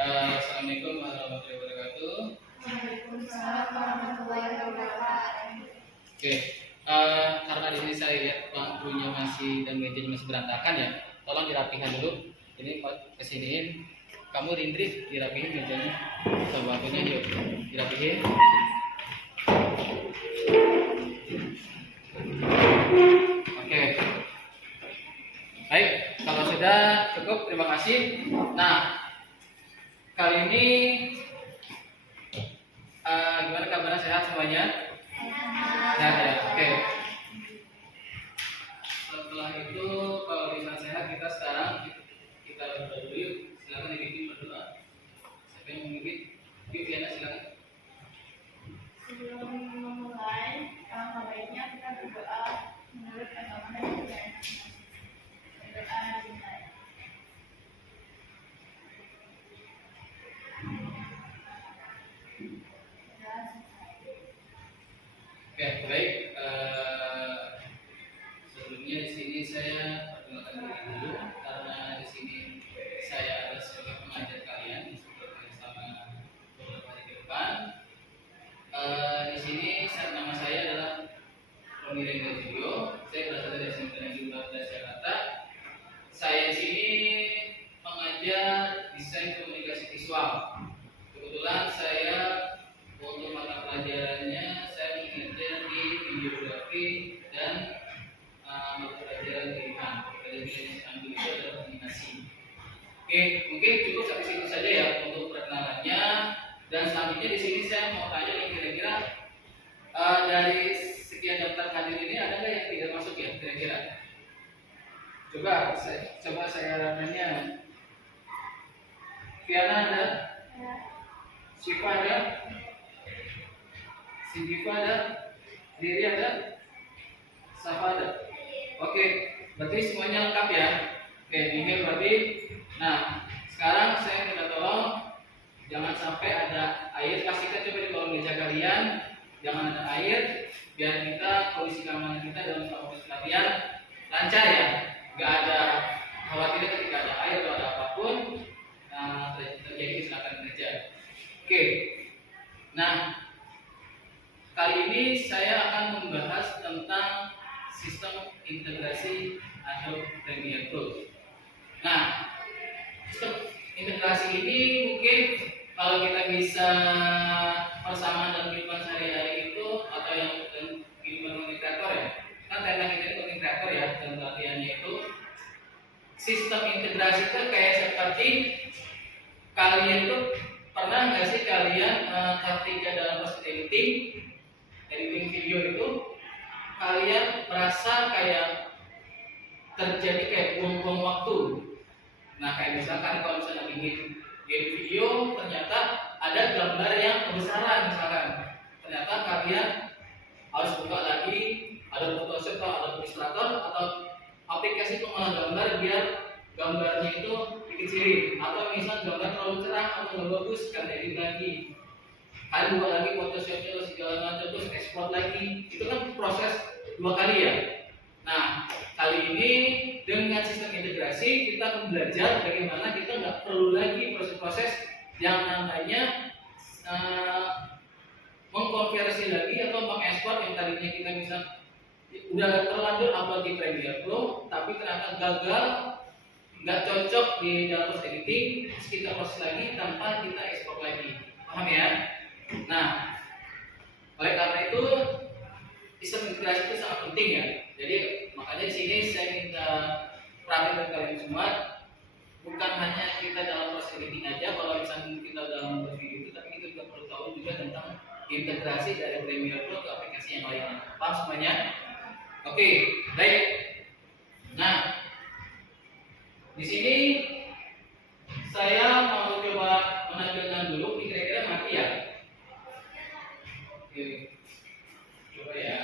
Assalamualaikum warahmatullahi wabarakatuh. Waalaikumsalam warahmatullahi wabarakatuh. Oke, karena di sini saya lihat Pak gurunya masih dan mejanya masih berantakan ya, tolong dirapikan dulu. Ini Pak kesiniin, kamu Rindri dirapihin mejanya, sama akunya yuk dirapihin. Oke, baik, kalau sudah cukup terima kasih. Nah, kali ini gimana kabarnya, sehat semuanya? Sehat ya, oke. Setelah itu kalau bisa sehat kita sekarang kita berdoa dulu yuk. Silakan dibimbing berdoa. Siapa yang memimpin? Yuk Fiana silakan. Sebelum memulai, alangkah baiknya kita berdoa menurut agama dan kepercayaan masing-masing. Berdoa dimulai. Oke, baik. Sebelumnya di sini saya perkenalkan diri dulu karena di sini saya adalah sebagai pengajar kalian selama beberapa hari ke depan. Di sini nama saya adalah Roni Renggario. Saya berasal dari SMP Negeri 12 Jakarta. Saya di sini mengajar desain komunikasi visual. Kebetulan saya untuk mata pelajarannya saya mengajar di videografi dan mata pelajaran pilihan. Pelajaran yang saya ambil itu adalah animasi. Oke, mungkin cukup sampai situ saja ya untuk perkenalannya. Dan selanjutnya di sini saya mau tanya nih kira-kira dari sekian daftar hadir ini ada nggak yang tidak masuk ya kira-kira? Coba saya tanya. Fiana ada? Syifa ada? Sidifa ada? Riri ada? Safa ada? Oke, berarti semuanya lengkap ya. Oke, ini berarti. Nah, sekarang saya minta tolong jangan sampai ada air. Pastikan coba di kolom meja kalian jangan ada air, biar kita kondisi keamanan kita dalam proses pelatihan lancar ya. Gak ada khawatir ketika ada air atau ada apapun terjadi kecelakaan kerja. Oke, nah kali ini saya akan membahas tentang sistem integrasi Adobe Premiere Pro. Nah, sistem integrasi ini mungkin kalau kita bisa persamaan dalam kehidupan sehari-hari itu atau yang kehidupan content creator ya, kan tema kita ini content creator ya, dan pelatihannya itu sistem integrasi itu kayak seperti kalian tuh pernah nggak sih kalian ketika dalam proses editing video itu kalian merasa kayak terjadi kayak buang-buang waktu. Nah, kayak misalkan kalau misalnya bikin video ternyata ada gambar yang kebesaran misalkan, ternyata kalian harus buka lagi ada Photoshop atau ada Illustrator atau aplikasi pengolah gambar biar gambarnya itu dikecilin, atau misalnya gambar terlalu cerah atau nggak bagus kan edit lagi, kalian buat lagi Photoshopnya atau segala macam terus ekspor lagi, itu kan proses 2 kali ya. Nah, kali ini dengan sistem integrasi kita akan belajar bagaimana kita nggak perlu lagi proses-proses yang namanya mengkonversi lagi atau mengekspor yang tadinya kita bisa udah terlanjur upload di Premiere Pro tapi ternyata gagal, nggak cocok di dalam proses editing, terus kita proses lagi tanpa kita ekspor lagi. Paham ya? Nah, oleh karena itu sistem integrasi itu sangat penting ya. Jadi makanya di sini saya minta perhatian dari kalian semua, bukan hanya kita dalam proses editing aja. Kalau misalnya kita dalam bervideo itu, tapi kita juga perlu tahu juga tentang integrasi dari Premiere Pro ke aplikasi yang lainnya. Paham semuanya? Oke, baik. Nah, di sini saya mau coba menampilkan dulu. Ini kira-kira mati ya? Oke, coba ya.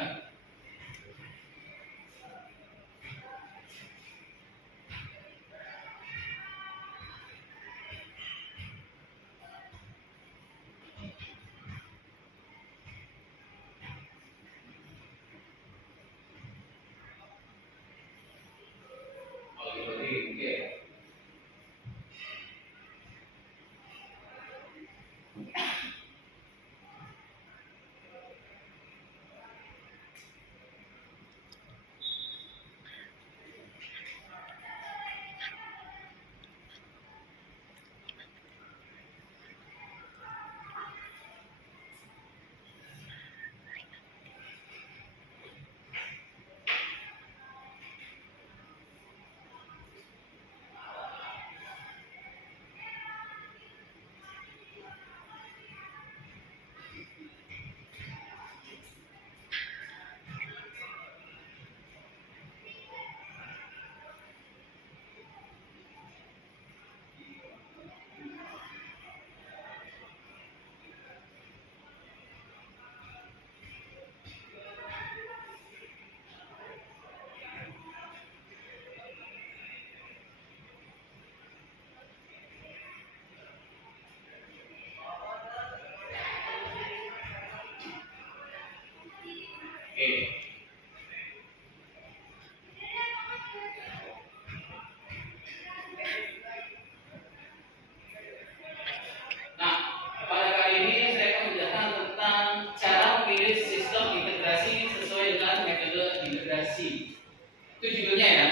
Itu judulnya ya.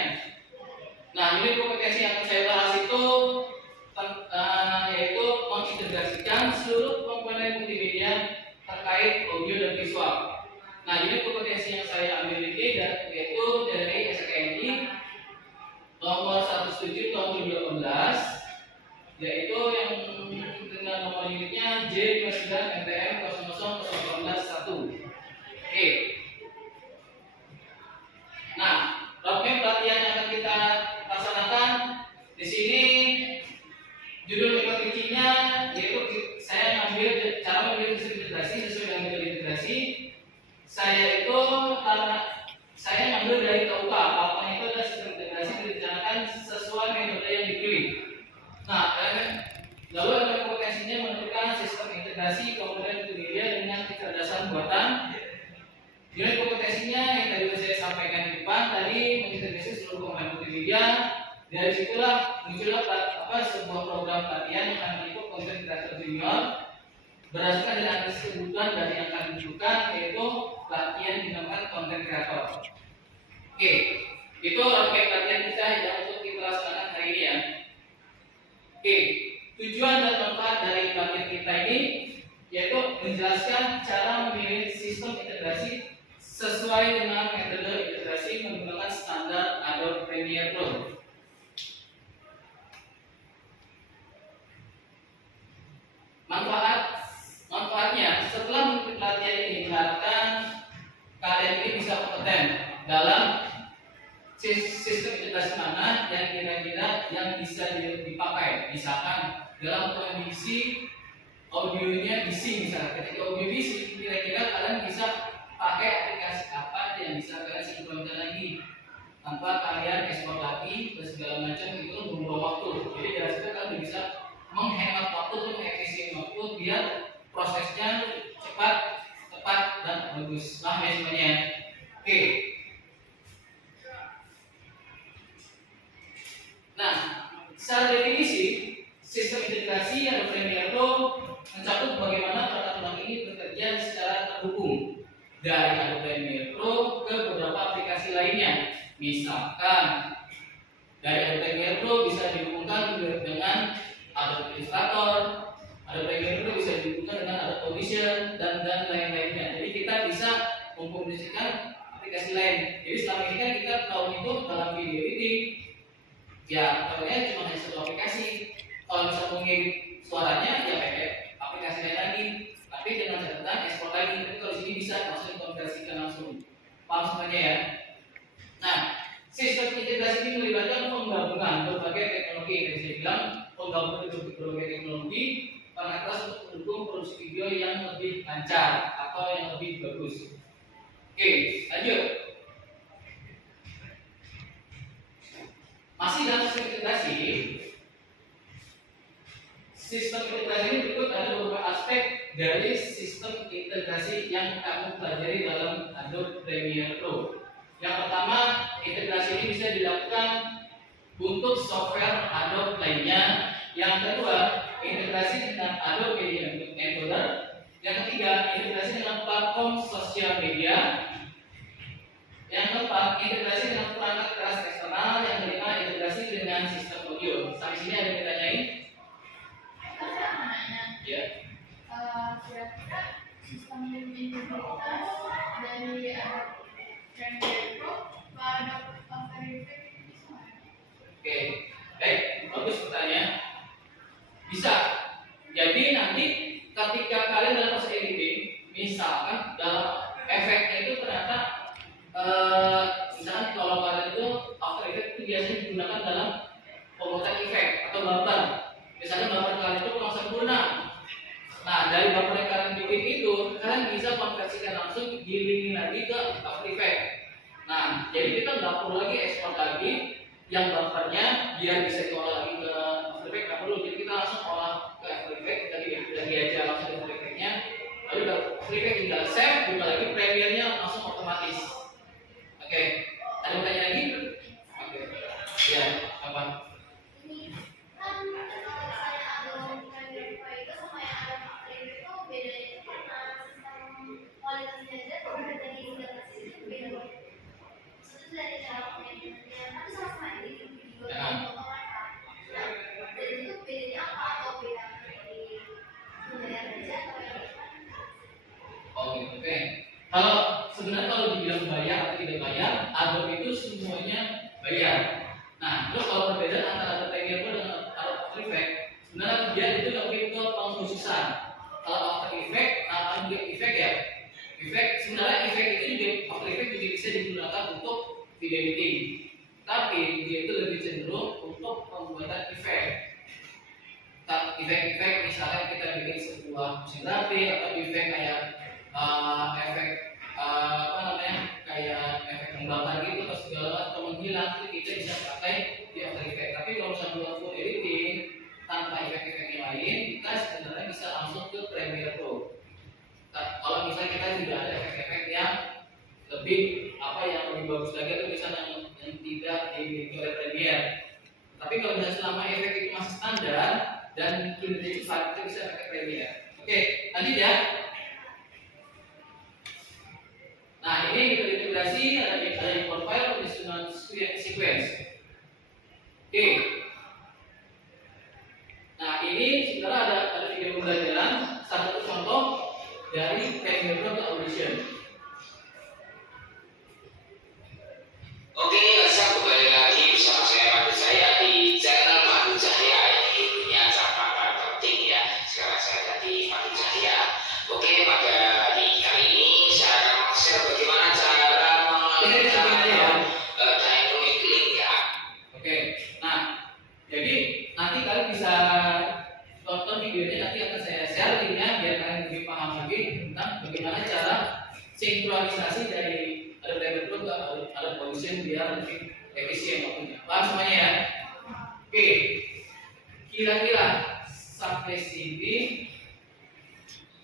Nah, unit kompetensi yang saya bahas itu yaitu mengintegrasikan seluruh komponen multimedia terkait audio dan visual. Nah, unit kompetensi yang saya ambil ini yaitu dari SKNI nomor 17 tahun 2018, yaitu yang dengan nomor unitnya J59 MTM 00011 Oke. Nah, roadmap pelatihan yang akan kita laksanakan di sini judul metodologinya yaitu saya ambil cara mengambil sistem integrasi sesuai dengan metode integrasi. Saya itu karena saya ngambil dari KUK. KUK itu adalah sistem integrasi yang direncanakan sesuai metode yang dipilih. Nah, lalu ada kompetensinya menentukan sistem integrasi komponen multimedia dengan kecerdasan buatan. Unit kompetensinya yang tadi saya sampaikan di depan tadi mengintegrasi seluruh komponen multimedia. Dari situlah muncullah sebuah program pelatihan yang akan meliputi konten kreator junior berdasarkan dari analisis kebutuhan dari yang akan ditunjukkan, yaitu pelatihan dinamakan konten kreator. Oke, itu roadmap pelatihan kita yang untuk kita laksanakan hari ini ya. Oke, tujuan dan manfaat dari pelatihan kita ini yaitu menjelaskan cara memilih sistem integrasi sesuai dengan metode integrasi menggunakan standar Adobe Premiere Pro. Manfaatnya setelah mengikuti pelatihan ini diharapkan kalian ini bisa kompeten dalam sistem integrasi mana yang kira-kira yang bisa dipakai. Misalkan dalam kondisi audionya bising, misalkan ketika audio bising, kira-kira kalian bisa pakai aplikasi apa yang bisa kalian sinkronkan lagi tanpa kalian ekspor lagi dan segala macam, itu membuang waktu. Jadi dari situ kalian bisa menghemat waktu dan mengefisien waktu biar prosesnya cepat, tepat dan bagus. Nah, semuanya. Oke. Nah, secara definisi sistem integrasi yang Premiere Pro mencakup bagaimana peraturan ini bekerja secara terhubung dari Adobe Premiere Pro ke beberapa aplikasi lainnya. Misalkan dari Adobe Premiere Pro bisa dihubungkan dengan Adobe Illustrator, Adobe Premiere Pro bisa dihubungkan dengan Adobe Audition dan lain-lainnya. Jadi kita bisa mengkomunikasikan aplikasi lain. Jadi selama ini kan kita tahu itu dalam video editing, ya tahunya cuma hanya satu aplikasi. Kalau bisa mengedit suaranya ya pakai aplikasi lain lagi. Tapi dengan catatan ekspor lagi. Tapi kalau di sini bisa langsung dikonversikan langsung. Paham semuanya ya? Nah, sistem integrasi ini melibatkan penggabungan berbagai teknologi. Yang saya bilang penggabungan berbagai teknologi karena kelas untuk mendukung produksi video yang lebih lancar atau yang lebih bagus. Oke, lanjut. Masih dalam sistem integrasi ini berikut ada beberapa aspek dari sistem integrasi yang kamu pelajari dalam Adobe Premiere Pro. Yang pertama, integrasi ini bisa dilakukan untuk software Adobe lainnya. Yang kedua, integrasi dengan Adobe Media Encoder. Yang ketiga, integrasi dengan platform sosial media. Yang keempat, integrasi dengan perangkat keras eksternal. Yang kelima, integrasi dengan sistem audio. Sampai sini ada yang ditanyain? Ya. Kira-kira sistem integritas dari Premiere Pro pada After Effects ini sama? Oke, baik, bagus pertanyaan. Bisa. Jadi nanti ketika kalian dalam proses editing, misalkan dalam efeknya itu ternyata misalkan kalau kalian itu After Effects itu biasanya digunakan dalam pembuatan efek atau bumper. Misalkan bumper kalian itu kurang sempurna. Nah, dari bumper yang kalian bikin itu, kalian bisa konversikan langsung giling lagi ke After Effects. Nah, jadi kita nggak perlu lagi ekspor lagi yang bumpernya biar bisa diolah lagi ke After Effects, nggak perlu. Jadi kita langsung olah ke After Effects, kita lagi aja langsung ke After Effects-nya. Lalu After Effects tinggal save, buka lagi Premiere-nya langsung otomatis. Oke, ada yang tanya lagi? Oke, ya, apa? bisa digunakan untuk video editing, tapi dia itu lebih cenderung untuk pembuatan efek. Efek-efek misalnya kita bikin sebuah musik grafik atau efek kayak efek apa namanya kayak efek membakar gitu atau segala atau menghilang itu kita bisa pakai di After Effects. Tapi kalau misalnya buat full editing tanpa efek-efek yang lain, kita sebenarnya bisa langsung ke Premiere Pro. Kalau misalnya kita tidak ada efek-efek yang lebih apa yang lebih bagus lagi atau misalnya yang tidak dimiliki oleh Premiere. Tapi kalau misalnya selama efek itu masih standar dan kinerja cepat, kita bisa pakai Premiere. Oke, lanjut ya. Nah, ini kita integrasi ada import file additional sequence. Oke. Nah, ini sebenarnya ada video pembelajaran satu contoh dari Premiere Pro ke Audition. Oke, kembali lagi bersama saya di channel Pandu Cahya yang intinya catatan penting ya. Sekarang saya ganti Pandu Cahya. Oke, pada di kali ini saya akan share bagaimana cara mengalihkan dynamic link ya. Oke, nah jadi nanti kalian bisa tonton videonya, nanti akan saya share linknya biar kalian lebih paham lagi tentang bagaimana cara sinkronisasi dari Premiere Pro ke Adobe Audition biar lebih efisien waktunya. Paham semuanya ya? Oke, kira-kira sampai sini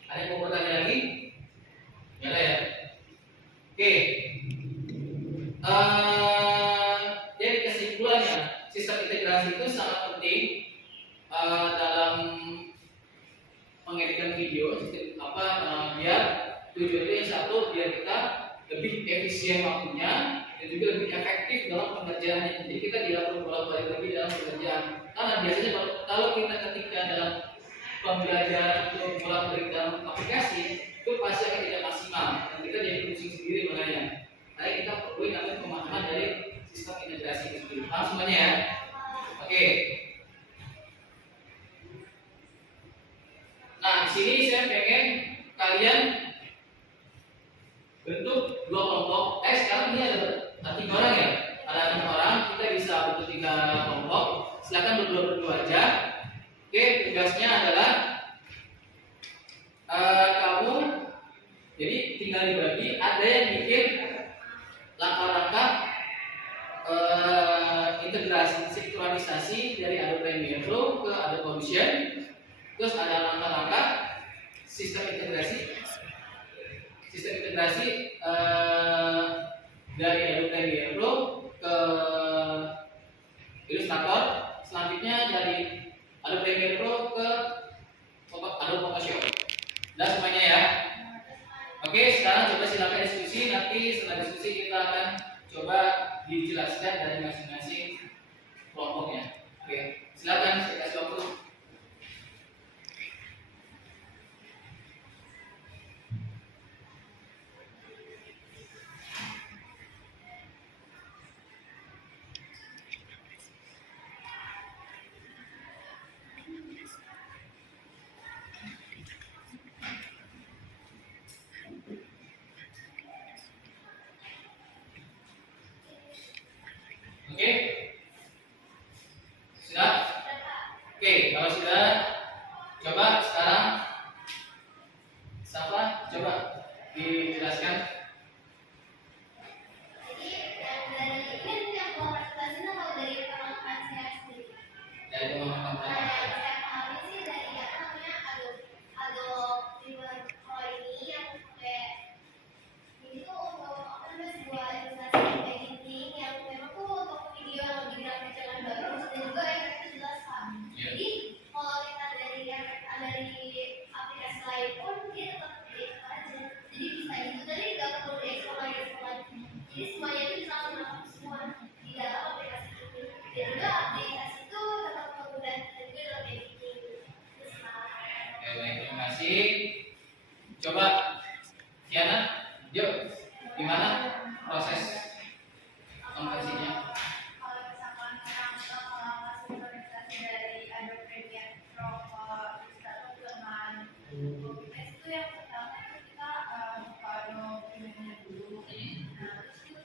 ada yang mau bertanya lagi? Nggak ada ya? Oke, jadi kesimpulannya sistem integrasi itu sangat penting dalam mengeditkan video biar tujuannya yang satu biar kita lebih efisien waktunya dan juga lebih efektif dalam pengerjaannya. Jadi kita tidak perlu bolak-balik lagi dalam pengerjaan. Karena biasanya kalau kita ketika dalam pembelajaran untuk bolak-balik dalam aplikasi itu pasti akan tidak maksimal dan kita jadi pusing sendiri makanya. Jadi kita perlu namanya pemahaman dari sistem integrasi itu sendiri. Paham semuanya ya? Oke. Nah, di sini saya pengen kalian bentuk dua kelompok. Sekarang ini ada 3 orang ya. Ada 6 orang. Kita bisa bentuk 3 kelompok. Silakan berdua-berdua aja. Oke, tugasnya adalah kamu jadi tinggal dibagi. Ada yang bikin langkah-langkah integrasi sinkronisasi dari Adobe Premiere Pro ke Adobe Audition. Terus ada langkah-langkah sistem integrasi dari Adobe Premiere Pro ke Illustrator. Selanjutnya dari Adobe Premiere Pro ke Adobe Photoshop. Dan semuanya ya. Oke, sekarang coba silakan diskusi. Nanti setelah diskusi kita akan coba dijelaskan dari masing-masing kelompoknya. Oke, silakan saya kasih waktu. Oke, sudah? Oke, kalau sudah, coba sekarang Safa coba dijelaskan. Dari pemahaman coba Kiana, yuk gimana proses konversinya? Kalau misalkan orang sinkronisasi dari Adobe Premiere Pro ke Illustrator dengan Google Test itu yang pertama itu kita buka Adobe Premiere dulu. Nah, terus kita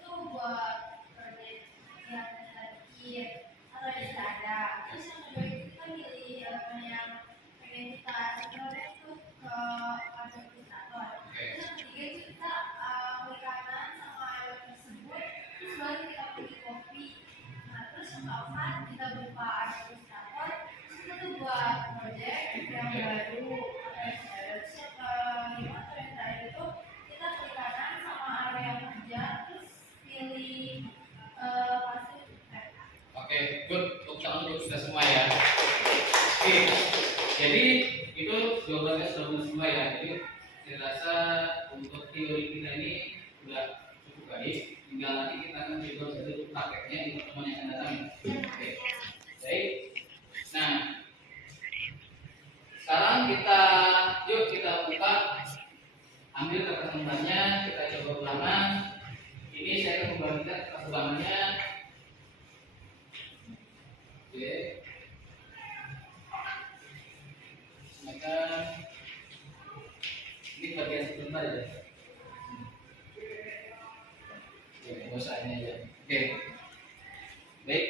project yang baru. Terus yang terakhir itu kita klik kanan sama area kerja, terus pilih pasti. Oke, good. Tepuk tangan untuk kita semua ya. Oke, jadi itu jawabannya sudah benar semua ya. Jadi saya rasa untuk teori kita ini sudah cukup baik. Tinggal nanti kita akan coba untuk prakteknya di pertemuan yang akan datang. Oke, baik. Nah, sekarang yuk kita buka, ambil kertas lembarnya, kita coba ulangan. Ini saya akan membagikan kertas ulangannya. Oke. Silakan. Ini bagian sebentar ya. Oke, usahanya ya. Oke. Baik.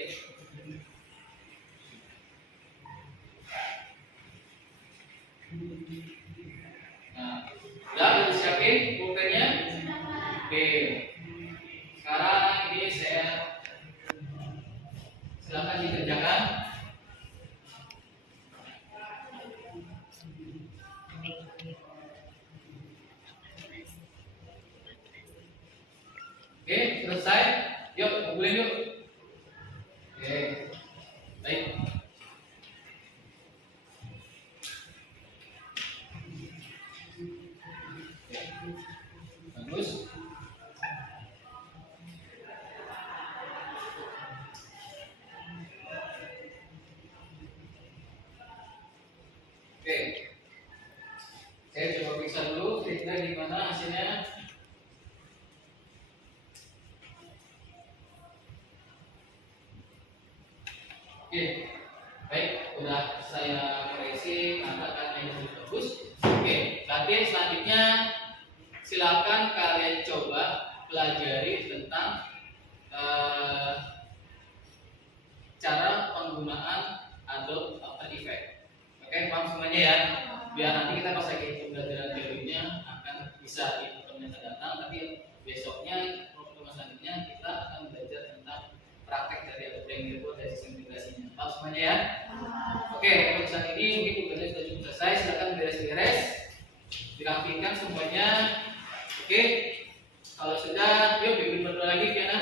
Nah, udah disiapin pulpennya? Oke. Sekarang ini saya silakan dikerjakan. Oke, selesai. Yuk, kumpulin yuk. Oke, baik. Bagus. Oke, saya coba periksa dulu kira-kira di mana hasilnya. Oke, baik, udah saya koreksi kata-kata yang bagus. Oke, berarti selanjutnya silakan kalian coba pelajari tentang cara penggunaan Adobe After Effects. Oke, paham semuanya ya? Biar nanti kita pas lagi pembelajaran teorinya akan bisa di pertemuan yang datang. Tapi besoknya pertemuan selanjutnya kita akan belajar tentang praktek dari Adobe Premiere Pro dari sistem integrasinya. Paham semuanya ya? Oke, untuk saat ini mungkin tugasnya sudah cukup selesai. Silakan beres-beres, dirapikan semuanya. Oke, kalau sudah, yuk bikin berdoa lagi, Fiana.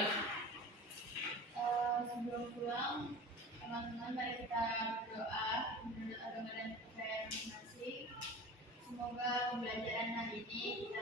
Sebelum pulang, teman-teman mari kita berdoa menurut agama dan kepercayaan masing-masing. Semoga pembelajaran hari ini kita